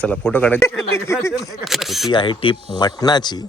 चला फोटो काढायची. ती आहे टीप मटणाची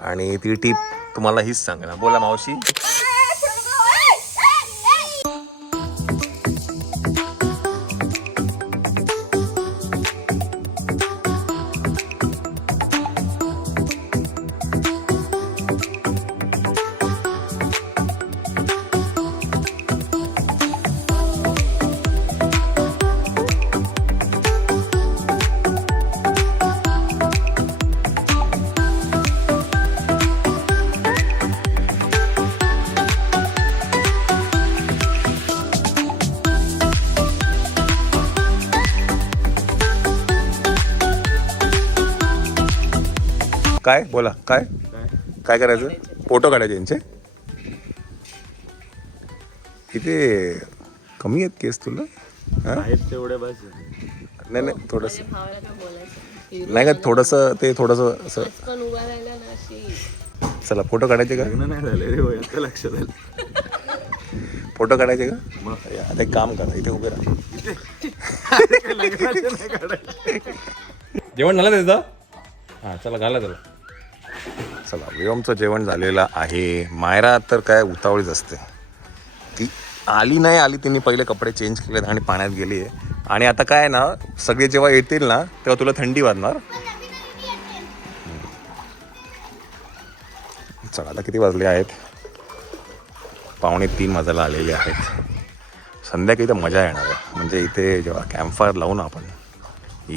आणि ती टीप तुम्हाला हीच सांगणार. बोला मावशी. काय बोला काय काय करायचं. फोटो काढायचे यांचे. किती कमी आहेत केस तुला. नाही नाही थोडस नाही का थोडंसं ते थोडंसं असं. चला फोटो काढायचे का. फोटो काढायचे का. आता एक काम करा इथे उभे राहा. जेवण झालं त्याचं. हां चला घाला त्याला. चला व्योमचं जेवण झालेलं आहे. मायरा तर काय उतावळीच असते. ती आली नाही आली तिने पहिले कपडे चेंज केलेत आणि पाण्यात गेली आहे. आणि आता काय ना सगळे जेव्हा येतील ना तेव्हा तुला थंडी वाजणार. चला आता किती वाजले आहेत. 2:45 वाजायला आलेले आहेत. संध्याकाळी तर मजा येणार आहे. म्हणजे इथे जेव्हा कॅम्पफायर लावू ना आपण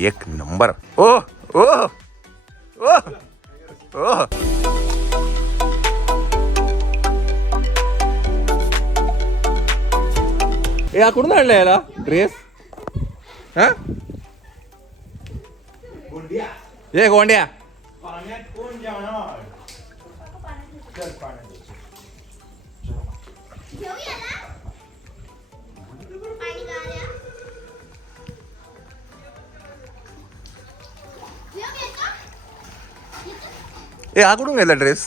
एक नंबर. ओ ओ ओ ओ ए कुठून आणलं याला ड्रेस. हा ये गोंड्या. ए हा कुठून गेला ड्रेस.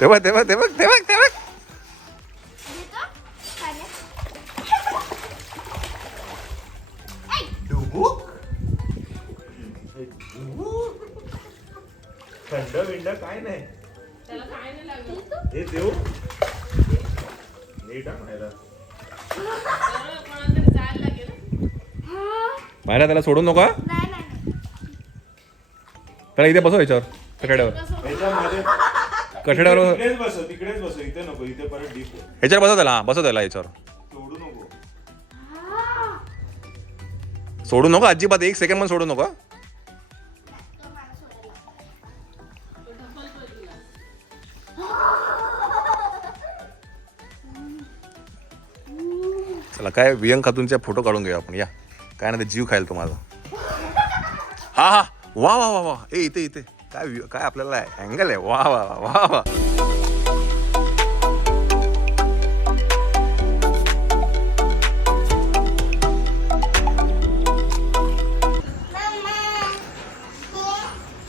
तेव्हा तेव्हा तेव्हा तेव्हा तेव्हा थंड विंड काय नाही. हे देऊ मायरा त्याला सोडून नका. त्याला इथे बसव याच्यावर कठड्यावर. कठड्यावर तिकडेच बसव इथे नको. इथे परत डीप ह्याच्यावर बसव त्याला. बसव त्याला याच्यावर. सोडू नको. सोडू नको अजिबात. 1 सेकंड पण सोडू नको. चला काय वियंग खातूनचे फोटो काढून घेऊ आपण. या काय नाही ते जीव खायला तुम्हाला. हा हा वा वा वा वा. ए इथे इथे काय काय आपल्याला अँगल आहे. वा वा वा वा वा.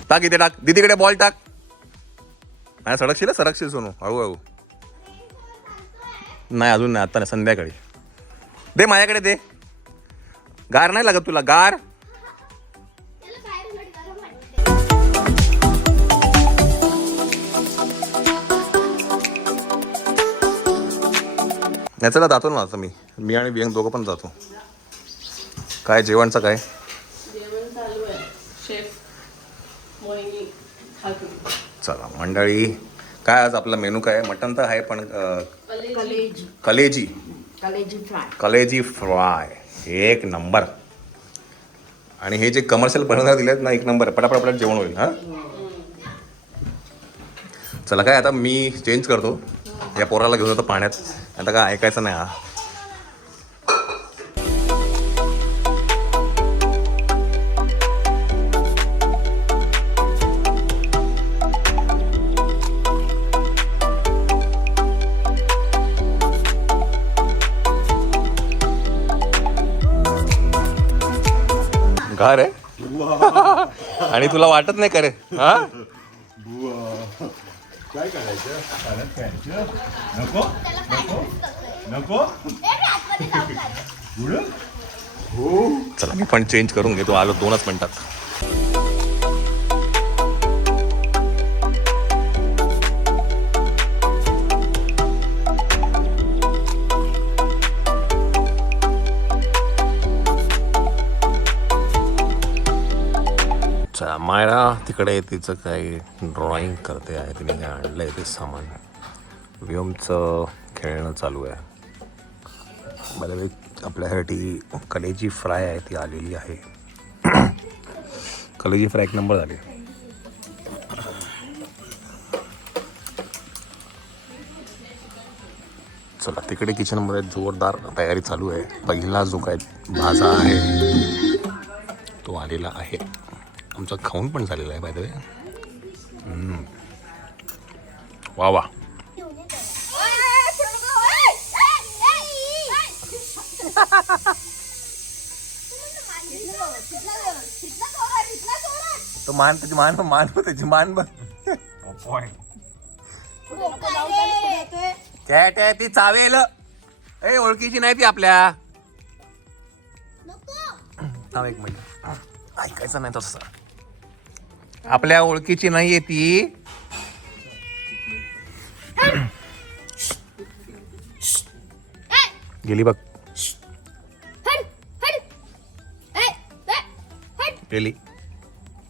टाक इथे टाक. दीदीकडे बॉल टाक. नाही सरकशील सोनू. हळूहळू. नाही अजून नाही. आता नाही संध्याकाळी दे. माझ्याकडे दे. गार नाही लागत तुला. गार नाही. चला जातो ना आता मी आणि बियंग दोघं पण जातो. काय जेवणचं काय जेवण चालू आहे. शेफ मोहिनी खातून. चला मंडळी काय आज आपला मेनू काय. मटन तर आहे पण कलेजी कलेजी फ्राय एक नंबर. आणि हे जे कमर्शियल बनवणार दिलेत ना एक नंबर. पटापट जेवण होईल. हां चला काय आता मी चेंज करतो. या पोराला घेऊन जातो पाण्यात. आता काय ऐकायचं नाही. हा घर आहे आणि तुला वाटत नाही का रे. हा काय करायचं. नको नको नको. चला मी पण चेंज करून घेतो, आलो 2च मिनिटात. मायरा तिकडे तिचं काही ड्रॉइंग करते आहे, तिने काय आणलं आहे ते सामान. व्योमचं खेळणं चालू आहे. मला आपल्यासाठी कलेजी फ्राय आहे ती आलेली आहे. कलेजी फ्राय 1 नंबर झाली. चला तिकडे किचनमध्ये जोरदार तयारी चालू आहे. पहिला जो काय भाजा आहे तो आलेला आहे. आमचा खाऊन पण झालेला आहे बाय द वे. वा वा. तो मान त्याची मान त्याची मान बघ. कॅट आहे ती, चावेल. ए ओळखीची नाही ती आपल्या. थांब 1 मिनिट, ऐकायचं नाही तसं. आपल्या ओळखीची नाहीये ती. गेली बघ. गेली.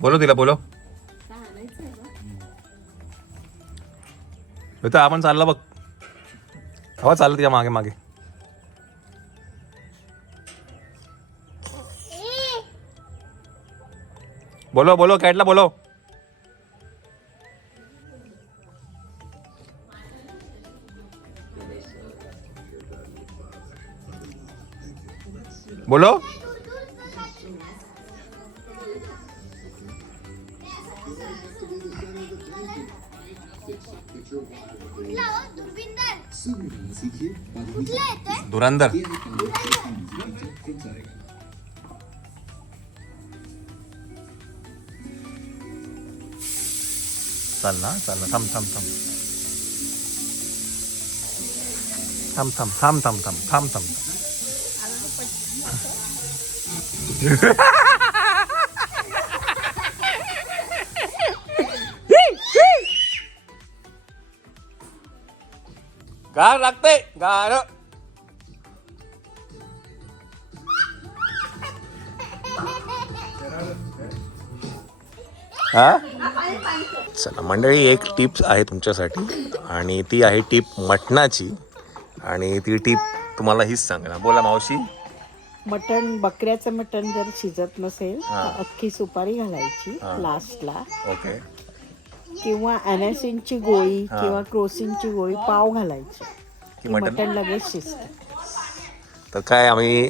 बोलो तिला, बोलो. आपण चालला बघ. हवा चाललं तिच्या मागे मागे. बोलो बोलो कॅटला बोलो. बोलो. धुरंधर. चाल ना, चाल ना. थांब थांब थांब थांब थांब थांब थांब थांब थांब थांब. गार लागते गार. हा चला मंडळी, एक टिप्स आहे तुमच्यासाठी आणि ती आहे टिप मटणाची. आणि ती टिप तुम्हाला हीच सांगणार. बोला मावशी. मटण, बकऱ्याचं मटण जर शिजत नसेल तर अख्खी सुपारी घालायची लास्टला. ओके. किंवा ॲनासिनची गोळी किंवा क्रोसिनची गोळी पाव घालायची की मटण लगेच शिजतं. तर काय आम्ही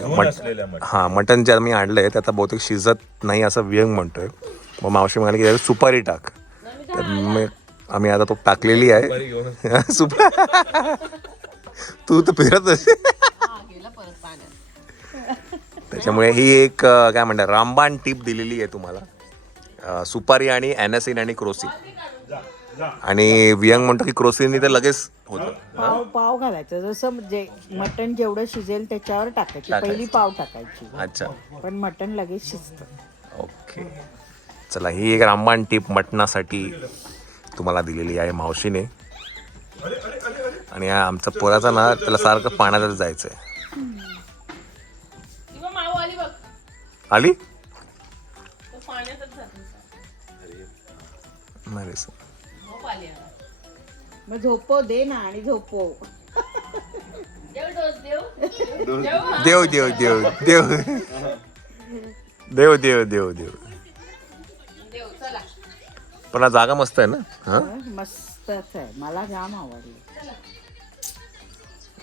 मटण जे आम्ही आणलंय ते आता बहुतेक शिजत नाही असं व्यंग म्हणतोय. मग मावशी म्हणाली की त्याच्यात सुपारी टाक. तर मग आम्ही आता तो टाकलेली आहे तू तर फिरत असे. त्याच्यामुळे ही एक काय म्हणतात रामबाण टिप दिलेली आहे तुम्हाला. सुपारी आणि ॲनासिन आणि क्रोसिन. आणि व्यंग म्हणतो की क्रोसिननी तर लगेच होतं. पाव घालायचं. जसं जे मटण जेवढं शिजेल त्याच्यावर टाकायची. पहिली पाव टाकायची. अच्छा. पण मटण लगेच शिजतं. ओके. चला ही एक रामबाण टिप मटणासाठी तुम्हाला दिलेली आहे मावशीने. आणि आमचा पोराचा ना त्याला सारखं पाण्यातच जायचंय. आली मग झोपव दे ना आणि झोपव. देव देव देव देव देव देव देव देव. पण जागा मस्त आहे ना. मस्तच आहे. मला जाम आवडली.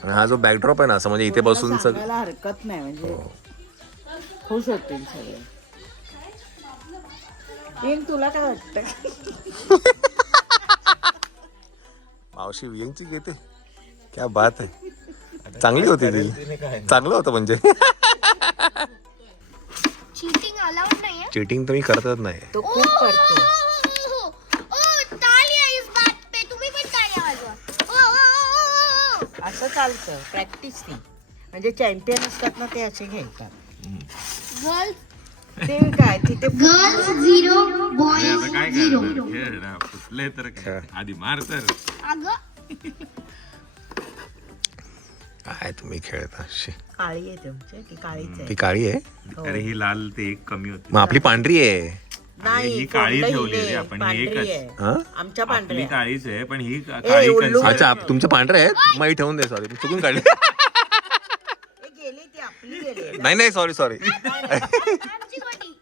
आणि हा जो बॅकड्रॉप आहे ना असं म्हणजे इथे बसून सांगायला हरकत नाही. म्हणजे खुश होतील सगळे. तुला काय वाटतं? मावशी वियंगची घेते. क्या बात आहे. चांगली होती ती. चांगलं होतं म्हणजे. चीटिंग अलाउड नाही आहे. चीटिंग तर मी करतच नाही. तो खूप करतो. असं चालतं. प्रॅक्टिस नाही. म्हणजे चॅम्पियन असतात ना ते असे घेतात. गर्ल्स ते काय तिथे गर्ल्स 0 बॉयज आता काय 0 करणार खेळ ना फुटले तर काय आधी मार तर अगं काय तुम्ही खेळता शी. काळी आहे तुमची की काळीच आहे ती काळी आहे अरे ही लाल ते एक कमी होती मग आपली पांढरी आहे नाही ही काळी कोंड ठेवली हिले, रे आपण, ही पांढरी एकच. आहे. हा? आमच्या आपली पांढरी आहे. काळीच आहे पण ही काळी उल्लू. अच्छा तुमचे पांढरे आहेत मग ही ठेवून दे सॉरी चुकून काढली ए, गेली ती आपली गेली नाही नाही सॉरी सॉरी आमची गोटी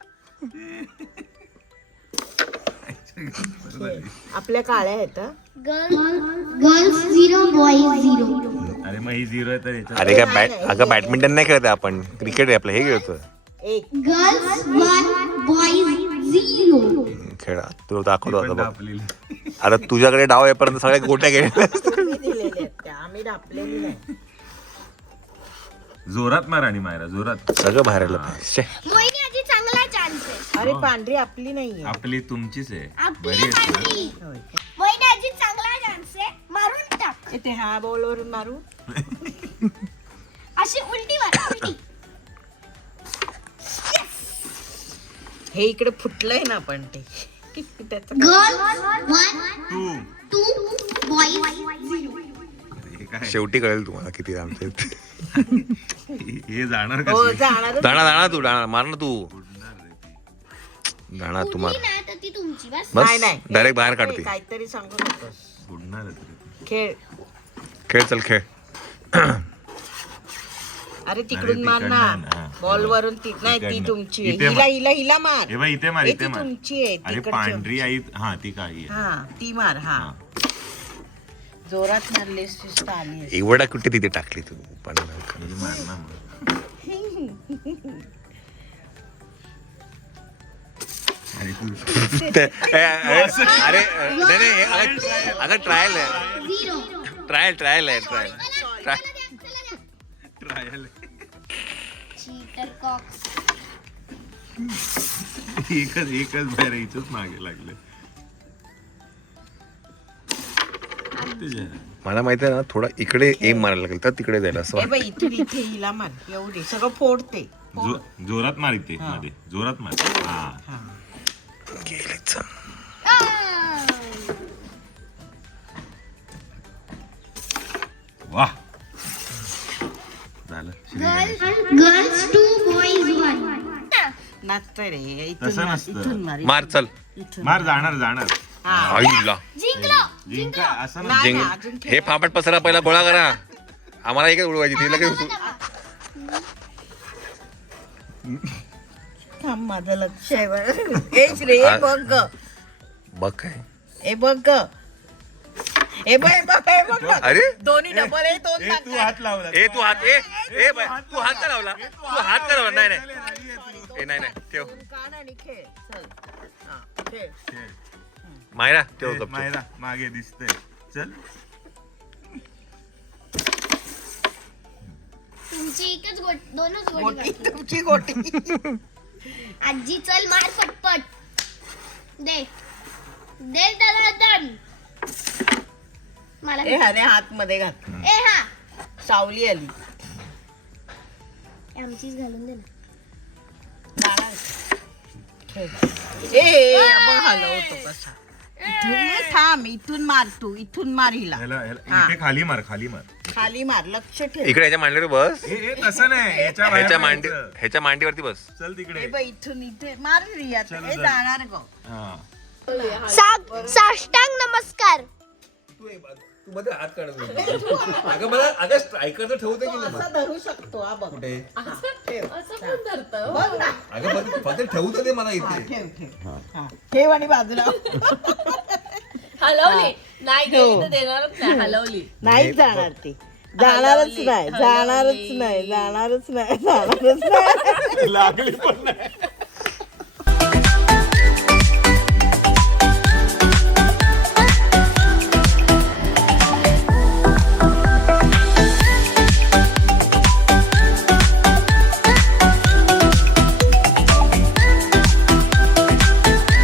आपल्या काळ्या आहेत हं. गर्ल्स 0 बॉयज 0 अरे मग ही 0 आहे तर याच्यात अरे काय अगं बॅडमिंटन नाही खेळत आहे आपण क्रिकेट आहे आपलं हे खेळतो एक गर्ल्स 1 बॉयज 0 खेळा तुला दाखवतो आता पण बघ आपली आता तुझ्याकडे डाव येईपर्यंत सगळ्या गोट्या खेळ तुम्ही दिलेल्या आहेत त्या आम्ही डापलेली नाही जोरात मार आणि मायरा जोरात सगळं बाहेर आलं पाहिजे मोहिनी आजी चांगला चान्स आहे अरे पांढरी आपली नाहीये आपली तुमचीच आहे आपली बरी आहे ना? पांढरी होय. मोहिनी आजी चांगला चान्स आहे मारून टाक ए, ते ह्या बॉल वरून मारू अशी उलटी मार उलटी हे इकडे फुटलंय ना पण ते त्याचं काय? गर्ल्स 1 तू 2 बॉयज 0 हे काय शेवटी कळेल तुम्हाला किती आमचे हे जाणार हो कशी जाणार दाणा तू दाणा मार ना तू दाणा तू मार तुम्ही नाही तर ती तुमची बस बस डायरेक्ट बाहेर काढते काहीतरी सांगू नकोस बुडणार रे खेळ खेळ चल खेळ अरे तिकडून मार तिकडनं ना ना. बॉल वरून ती नाही ती तिकडनं. तुमची आहे. इथे हिला हिला हिला मार हे बघ इथे मार ए, इथे ती मार तुमची आहे अरे तिकडची. पांढरी आई हा ती काळी आहे हा ती मार हा जोरात मारलीस शिस्त आली आहे. एवढा कुठे तिथे टाकली तू पण म्हणजे मार ना मग. आणि तू अरे नाही नाही अगं ट्रायल आहे 0 ट्रायल आहे ट्रायल ट्रायल चीटर कॉक्स एकच बाहेर इथंच मागे लागले मला माहिती आहे ना थोडा इकडे एम मारायला लागेल तर तिकडे जायला असं ए वाटतं. बाई इथे इथे हिला मार एवढी सगळं फोडते जोरात मार इथे मध्ये जोरात मार हा गेलीच. वाह झालं श्री गणेश. गर्ल्स 2 बॉयज 1 नाचतोय रे इथून तसं मार, नसतं. इथून मार मार चल इथून मार जाणार हा आईला जिंकलो जिंका असं ना नाही जिंक ना, अजून हे फापट पसरा पहिला गोळा करा आम्हाला एकच उडवायची तिला काय उचलू? थांब माझं लक्ष आहे बरं. ए श्रेय आ- बघ ग. बघ काय ए बघ ग. ए बघ बघ अरे दोन्ही डबल आहे दोन ए, तू हात लावला ए तू हात बाय, तू हात का लावला तू हात का लावला नाही नाही ए नाही नाही ठेव दोन काढ आणि खेळ चल हा, खेळ मायरा ठेव गपचूप. मायरा मागे दिसतंय चल तुमची एकच दोनच गोटी गोटी बाकी. तुमची गोटी आजी चल मार पटपट दे दे त्याला दण मला ए ह्याने हात मध्ये घात ए हा सावली आली आमचीच घालून दे ना जाणार. खेळ. ए आपण हलवतो कसा इथून ये, थांब इथून मार तू इथून मार हिला हा. इथे खाली मार खाली मार लक्ष ठेव इकडे याच्या मांडीवर बस ए तसं नाही याच्या ह्याच्या बाहेर मांडी जायचं. ह्याच्या मांडीवरती बस चल ए तिकडे बाई इथून इथे मार रिया चल, ए चल. जाणार गो हा साष्टांग नमस्कार तू मध्ये हात काढत अगं मला अगं स्ट्रायकर तर ठेवते की असा धरू शकतो हा बघ कुठे ठेव असं पण धरतं बघ ना अगं फक्त ठेवतो ते मला हा, ठेव ठेव हा. ठेव आणि बाजूला हलवली नाही गेली तर देणारच नाही हलवली नाही जाणार ती जाणारच नाही जाणारच नाही जाणारच नाही जाणारच नाही लागली पण नाही